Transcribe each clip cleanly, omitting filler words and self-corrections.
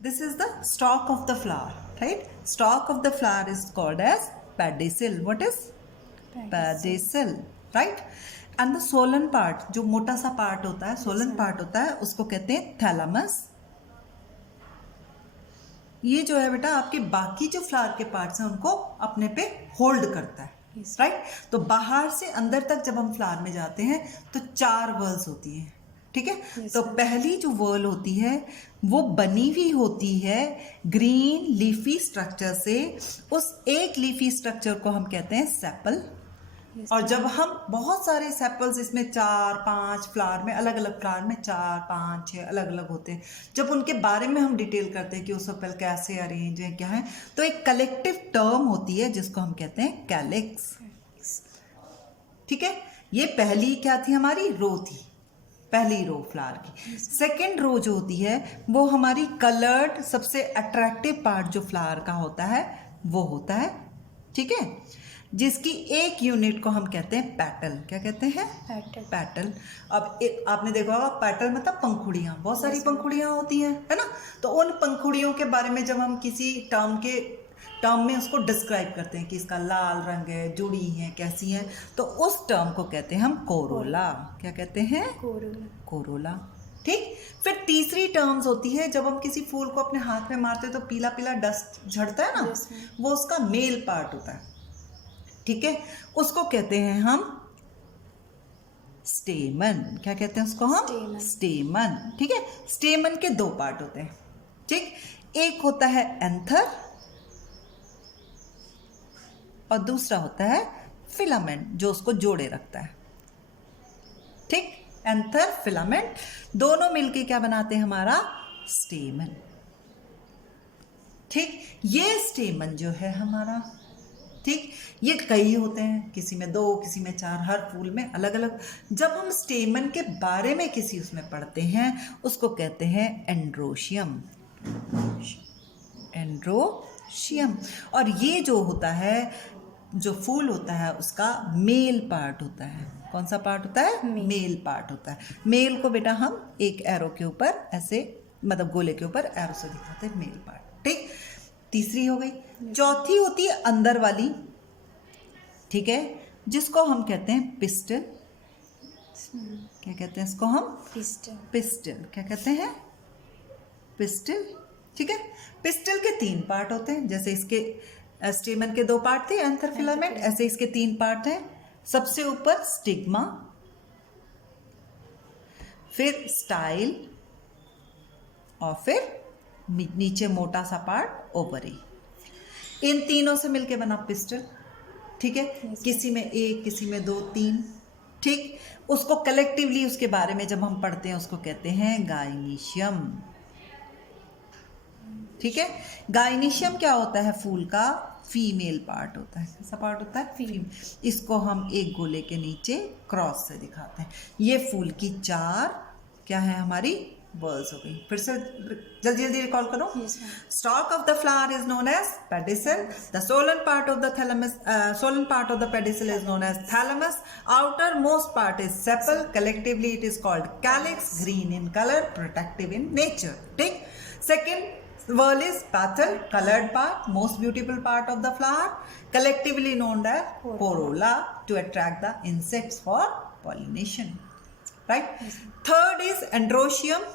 this is the stalk of the flower, right? Stalk of the flower is called as pedicel. What is pedicel, right? And the solan part, जो मोटा सा part होता है, Solan part होता है, उसको कहते हैं थैलामस. ये जो है बेटा आपके बाकी जो फ्लावर के पार्ट्स हैं उनको अपने पे होल्ड करता है, राइट? तो बाहर से अंदर तक जब हम फ्लावर में जाते हैं तो 4 वर्ल्स होती हैं, ठीक है? तो पहली जो वर्ल होती है वो बनी हुई होती है ग्रीन लीफी स्ट्रक्चर से. उस एक लीफी स्ट्रक्चर को हम कहते हैं सेपल. और जब हम बहुत सारे सेपल्स, इसमें 4-5 फ्लावर में, अलग अलग फ्लावर में 4-5-6 अलग अलग होते हैं, जब उनके बारे में हम डिटेल करते हैं कि वो सेपल कैसे अरेंज है, क्या है, तो एक कलेक्टिव टर्म होती है जिसको हम कहते हैं कैलिक्स. ठीक है? ये पहली क्या थी, हमारी रो थी, पहली रो फ्लावर की. सेकेंड रो जो होती है वो हमारी कलर्ड सबसे अट्रैक्टिव पार्ट जो फ्लावर का होता है वो होता है, ठीक है, जिसकी एक यूनिट को हम कहते हैं पैटल. क्या कहते हैं? पैटल. अब आपने देखा होगा पैटल मतलब पंखुड़ियाँ, बहुत सारी पंखुड़ियाँ होती हैं, है ना? तो उन पंखुड़ियों के बारे में जब हम किसी टर्म में उसको डिस्क्राइब करते हैं कि इसका लाल रंग है, जुड़ी है, कैसी है, तो उस टर्म को कहते हैं हम कोरोला. क्या कहते हैं? कोरोला. ठीक. फिर तीसरी टर्म्स होती है जब हम किसी फूल को अपने हाथ में मारते हैं तो पीला पीला डस्ट झड़ता है ना, वो उसका मेल पार्ट होता है, ठीक है? उसको कहते हैं हम स्टेमन. क्या कहते हैं उसको हम? स्टेमन. ठीक है? स्टेमन के 2 पार्ट होते हैं, ठीक? एक होता है एंथर और दूसरा होता है फिलामेंट जो उसको जोड़े रखता है, ठीक? एंथर, फिलामेंट दोनों मिलके क्या बनाते हैं? हमारा स्टेमन. ठीक. ये स्टेमन जो है हमारा, ठीक, ये कई होते हैं, किसी में 2, किसी में 4, हर फूल में अलग अलग. जब हम स्टेमन के बारे में किसी उसमें पढ़ते हैं उसको कहते हैं एंड्रोशियम. एंड्रोशियम. और ये जो होता है, जो फूल होता है उसका मेल पार्ट होता है. कौन सा पार्ट होता है? मेल पार्ट होता है. मेल को बेटा हम एक एरो के ऊपर ऐसे, मतलब गोले के ऊपर एरो से दिखाते हैं, मेल पार्ट. ठीक. तीसरी हो गई. चौथी होती है अंदर वाली, ठीक है, जिसको हम कहते हैं पिस्टल. क्या कहते हैं इसको हम? पिस्टल. क्या कहते हैं? पिस्टल. ठीक है. पिस्टल के 3 पार्ट होते हैं, जैसे इसके स्टेमन के 2 पार्ट थे, एंथर, फिलामेंट, ऐसे इसके 3 पार्ट हैं. सबसे ऊपर स्टिग्मा, फिर स्टाइल और फिर नीचे मोटा सा पार्ट ओवरी. इन तीनों से मिलके बना पिस्टल. ठीक है. किसी में 1, किसी में 2, 3. ठीक. उसको कलेक्टिवली उसके बारे में जब हम पढ़ते हैं उसको कहते हैं गाइनीशियम. ठीक है. गाइनीशियम क्या होता है? फूल का फीमेल पार्ट होता है. कैसा पार्ट होता है? फीमेल. इसको हम एक गोले के नीचे क्रॉस से दिखाते हैं. ये फूल की 4 क्या है हमारी वर्ल्स हो गई. फिर से जल्दी जल्दी रिकॉल करो. Stalk of the flower is known as pedicel. The swollen part of the thalamus, swollen part of the pedicel is known as thalamus. Outermost part is sepal. Collectively it is called calyx. Green in colour, protective in nature. ठीक. Second whorl is petal, colored part, most beautiful part of the flower, collectively known as corolla, to attract the insects for pollination. Right? Third is androecium.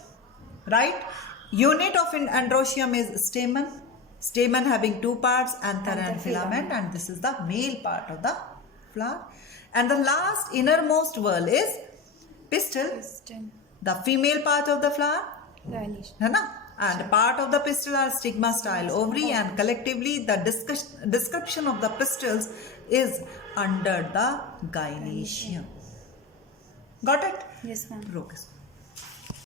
Right? Unit of androecium is stamen. Stamen having 2 parts, anther and filament, and this is the male part of the flower. And the last innermost whorl is pistil, the female part of the flower. है ना? And part of the pistil are stigma, style, ovary, and collectively the description of the pistils is under the gynoecium. Got it? Yes, ma'am. Focus.